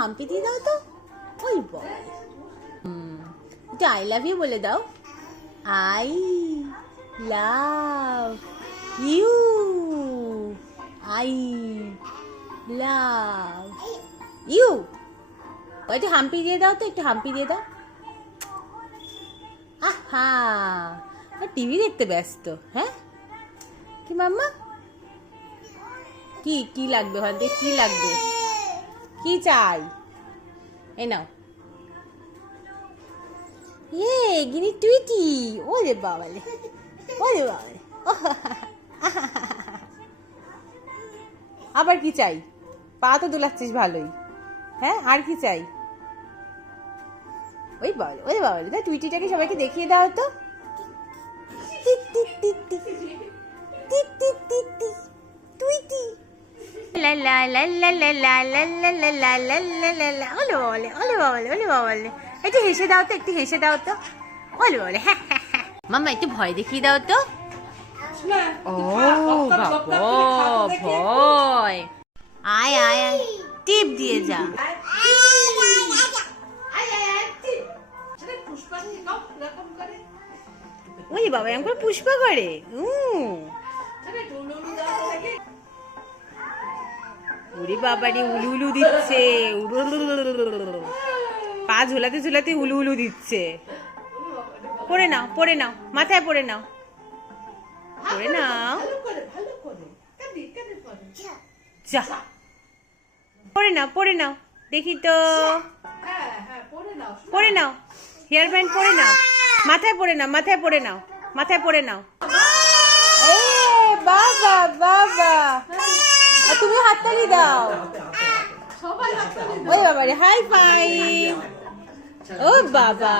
হাম্পি দিয়ে দাও তো। ওই বল, একটু আই লাভ ইউ বলে দাও। I love you, I love you. একটু হাম্পি দিয়ে দাও তো, একটু হাম্পি দিয়ে দাও। আহা, টিভি দেখতে ব্যস্ত। হ্যাঁ কি মাম্মা, কি কি লাগবে ওখান থেকে, কি লাগবে, কি চাই? এই নাও। এ গিনি টুইটি, ওরে বাবালে, ওরে বাবালে। আবার কি চাই? পা তো দুলাচ্ছিস ভালোই। হ্যাঁ, আর কি চাই? ওই বাবালে, ওরে বাবালে, তা টুইটিটাকে সবাইকে দেখিয়ে দাও তো। টুইটি লা লা লা লা লা লা লা লা লা লা লা লা লা লা। ওলে বাবালে, ওলে বাবালে, ওলে বাবালে। একটু হেসে দাও তো, একটু হেসে দাও তো। ওলে বাবালে, হ্যাঁ হ্যাঁ হ্যাঁ। মাম্মা একটু ভয় দেখিয়ে দাও তো। ও বাবা, ভয়। আয় আয় আয়, টিপ দিয়ে যা। ওই বাবা, এরকম করে পুষ্পা করে। ওরে বাবারে, উলু উলু দিচ্ছে, পা ঝুলাতে ঝুলাতে উলু উলু দিচ্ছে। পড়ে নাও, পড়ে নাও, মাথায় পড়ে নাও, পড়ে নাও। যা, পড়ে নাও, পড়ে নাও, দেখি তো। পড়ে নাও, হেয়ার ব্যান্ড পড়ে নাও, মাথায় পড়ে নাও, মাথায় পড়ে নাও, মাথায় পড়ে নাও। এ বাবা বাবা, তুমি হাততালি দাও। ওই বাবা রে, হাই ফাইভ। ও বাবা।